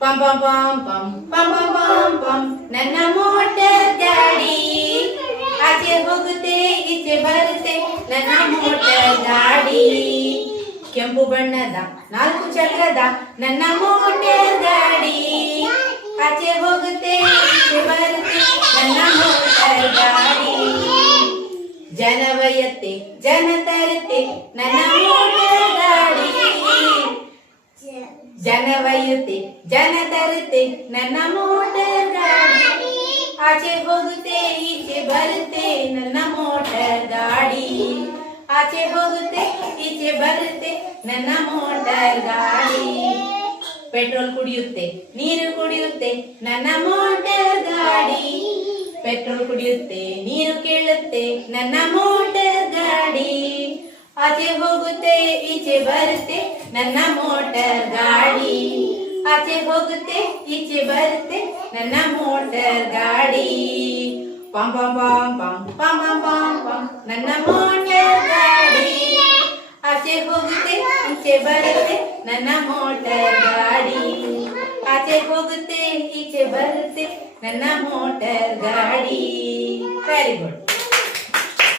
ಪಂ ಪಂ ಪಂ ಪಂ ಪಂ ಪಂ ಪಂ ಪಂ ನನ್ನ ಮೋಟರ್ ಗಾಡಿ ಆಚೆ ಹೋಗುತ್ತೆ ಈಚೆ ಬರುತ್ತೆ ನನ್ನ ಮೋಟರ್ ಗಾಡಿ ಕೆಂಪು ಬಣ್ಣದ 4 ಚಕ್ರದ ನನ್ನ ಮೋಟರ್ ಗಾಡಿ ಆಚೆ ಹೋಗುತ್ತೆ ಈಚೆ ಬರುತ್ತೆ ನನ್ನ ಮೋಟರ್ ಗಾಡಿ ಜನ ಒಯ್ಯತ್ತೆ ಜನ ತರುತ್ತೆ ನನ್ನ ಮೋಟರ್ ಗಾಡಿ ಜನ ಒಯ್ಯುತ್ತೆ ಜನ ತರುತ್ತೆ ನನ್ನ ಮೋಟರ್ ಗಾಡಿ ಆಚೆ ಹೋಗುತ್ತೆ ಈಚೆ ಬರುತ್ತೆ ನನ್ನ ಮೋಟರ್ ಗಾಡಿ ಆಚೆ ಹೋಗುತ್ತೆ ಈಚೆ ಬರುತ್ತೆ ನನ್ನ ಮೋಟರ್ ಗಾಡಿ ಪೆಟ್ರೋಲ್ ಕುಡಿಯುತ್ತೆ ನೀರು ಕುಡಿಯುತ್ತೆ ನನ್ನ ಮೋಟರ್ ಗಾಡಿ ಪೆಟ್ರೋಲ್ ಕುಡಿಯುತ್ತೆ ನೀರು ಕೇಳುತ್ತೆ ನನ್ನ ಮೋಟರ್ ಗಾಡಿ ಆಚೆ ಹೋಗುತ್ತೆ ಈಚೆ ಬರುತ್ತೆ ನನ್ನ ಮೋಟರ್ ಗಾಡಿ ಆಚೆ ಹೋಗುತ್ತೆ ಈಚೆ ಬರುತ್ತೆ ನನ್ನ ಮೋಟರ್ ಗಾಡಿ ಪಂ ಪಂ ಪಂ ಪಂ ಪಂ ಪಂ ಪಂ ಪಂ ನನ್ನ ಮೋಟರ್ ಗಾಡಿ ಆಚೆ ಹೋಗುತ್ತೆ ಈಚೆ ಬರುತ್ತೆ ನನ್ನ ಮೋಟರ್ ಗಾಡಿ ಆಚೆ ಹೋಗುತ್ತೆ ಈಚೆ ಬರುತ್ತೆ ನನ್ನ ಮೋಟರ್ ಗಾಡಿ ವೆರಿ ಗುಡ್